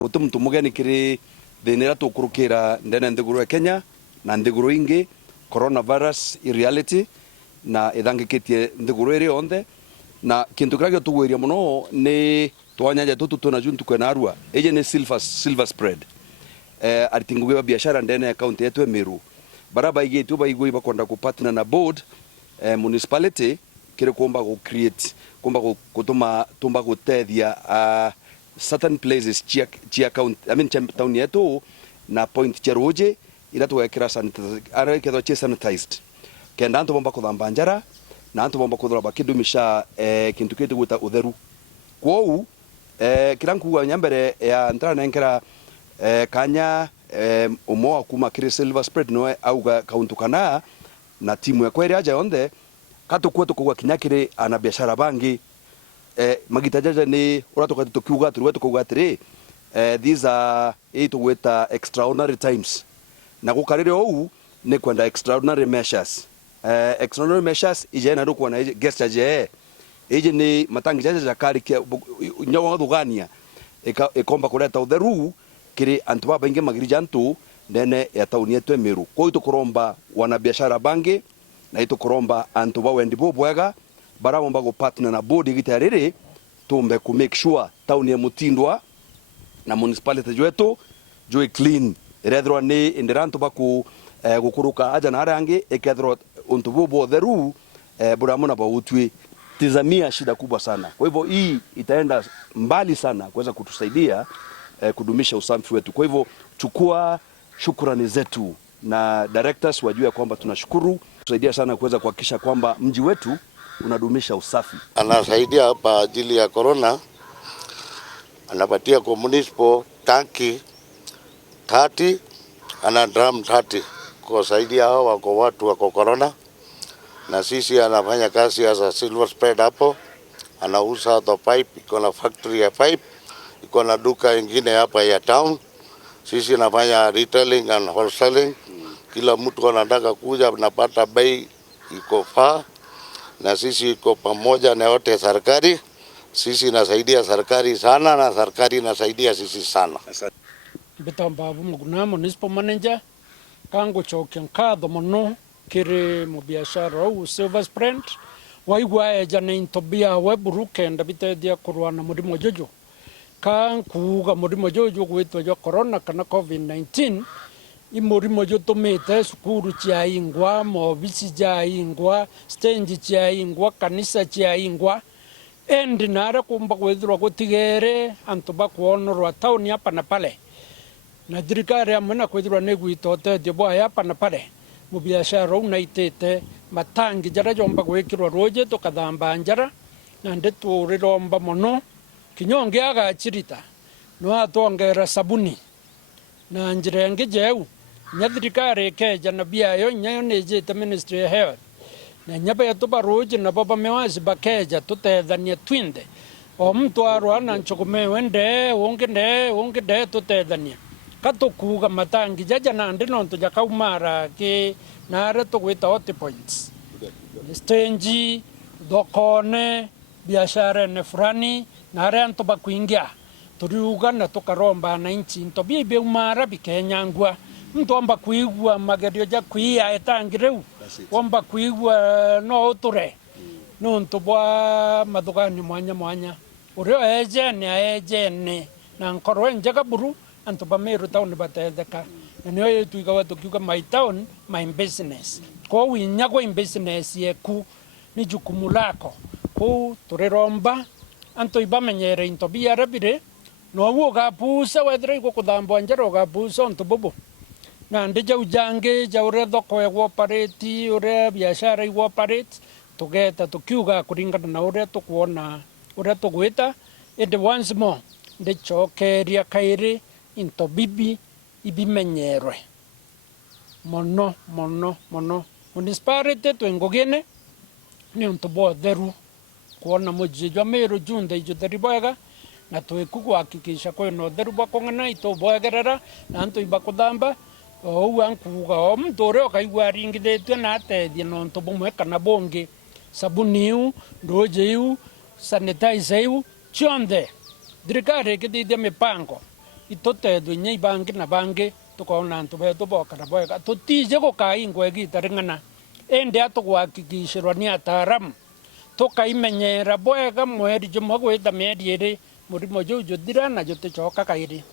Muntu mugeni kiri thinira tukurukira ndene nthiguru ya Kenya na nthiguru ingi coronavirus i reality na ithangikitie nthiguru iri yonthe na kintu kiria tugwiria muno ni twanyanja tutu tuna juntu kwena arua ije ni silver spread aritingugiwa biashara ndene ya county yetu Meru baraba igetu baigoi bakonda ku partner na board municipality kire kuomba ku create kuomba tumba gutethia certain places chia county town yetu na point cheroje ila tuwekera sanitized kenda antu bomba kuthamba njara na antu bomba kuthora bakidumisha kintu kitu guta utheru kwou kirankuwa nyambere ya ntana nkera kanya umoa kuma kiri silver spread no auga kauntu kana na timu ya kwere aja onde katukwa tukugwa kinyakire ana biashara bangi magitajaja ni uratoka tukiuga turuwetu kuuga atiri these are weta extraordinary times na gukarire ou ni kwenda extraordinary measures ije na rukwa na guest aje ije ni matangi jaja jakari kia nyawa thugania ikomba kureta utheru kiri antu baba inge magirijantu ndene ya tauni yetu Meru kwa tukuromba wana biashara bangi na tukuromba antu bawe ndibo bwega barabomba go partner na board gitarire tumbe ku make sure tauni ya Mutindwa na municipality jwetu joy clean irethro ni indirantu baku gukuruka aja na arangi ikethro untu bobo theru buramuna bautwi tizamia shida kubwa sana. Kwa hivyo hii itaenda mbali sana kuweza kutusaidia kudumisha usafi wetu. Kwa hivyo chukua shukrani zetu na directors wajue kwamba tunashukuru tusaidia sana kuweza kuhakikisha kwamba mji wetu unadumisha usafi. Anasaidia hapa ajili ya corona, anapatia kwa municipal tanki 30 ana drum 30 kusaidia hao wako watu wako corona, na sisi anafanya kazi ya silver spread hapo, anauza the pipe, iko na factory ya pipe, iko na duka ingine hapa ya town. Sisi anafanya retailing and wholesaling, kila mtu anataka kuja anapata bei iko faa, na sisi iko pamoja na yote serikali. Sisi nasaidia serikali sana na serikali nasaidia sisi sana. Bitamba muguna municipal manager kango chokia nkatho muno kiri mubiashara u silver spread waigwa ejana intobia weburu kenda bitethia kurwana murimo jojo kankuga murimo jojo gwitwa jo corona kana covid-19 imurimo jo tumite sukuru cia ingwa mobisi cia ingwa stage cia ingwa kanisa cia ingwa endi nara kumba gwithirwa gutigere antu bakuonorwa town hapa na pale na thirikari amwe kwithirwa ni gwitote thiobo hapa na pale mubiashara unaitete matangi jara jomba gwikirwa roje tukathamba njara na ndituriromba muno kinyonge agachirita no atongera sabuni na njira nge jeu nya thirikari keja na biayo nyayo nejete ministry ya health na nyaba yatuba roje na baba mewasi bakeja tutethania twinde o mtu arwana nchukume wende wonge tutethania katukuga matangi jaja na ndino ntuja kaumara ke nare tugwita hot points stage dokone biashara ne frani nare antu bakuingia turiuga na tukaromba na inchi into bibe umara bikenyangwa mtu amba kuigwa magerio ja kuia etangireu wamba kuigwa no uture no ntubwa madugani mwanya urio ejene na nkorwe njaga buru antu ba Meru town batetheka na niyo yetu igawa tukiuga my town my business kwa winyagwa in business yeku ni jukumu lako ku turiromba antu ibamenyere into biara bire no woga pusa wedre iko kuthambwa njaro ga pusa onto bobo na ndija ujange jaure thoko ya operate ure biashara i operate tugeta tukiuga kuringana na ure tukuona ure tugwita and once more ndichokeria kairi into bibi ibimenyerwe mono municipality twengogene ni untubo theru kuona mujijwa Meru junde ijudheri bwega na twikugu hakikisha kwa no theru bakongana itobwegerera na antu ibakuthamba o ankuga o mtore okaigwa ringithitwe na atethia no ntubo mwe kana bongi sabuniu ndojeu sanitizer chonde thirikari ikithithia mipango itotethwe inya ibangi na bangi tukona antu betu bokara bwega tutije gukaingwa igitaring'ana indi atugwakikishirwa ni ataaramu tukaimenyera bwega mweri jumwe gwita mieri iri murimo juu juthira na juticoka kairi.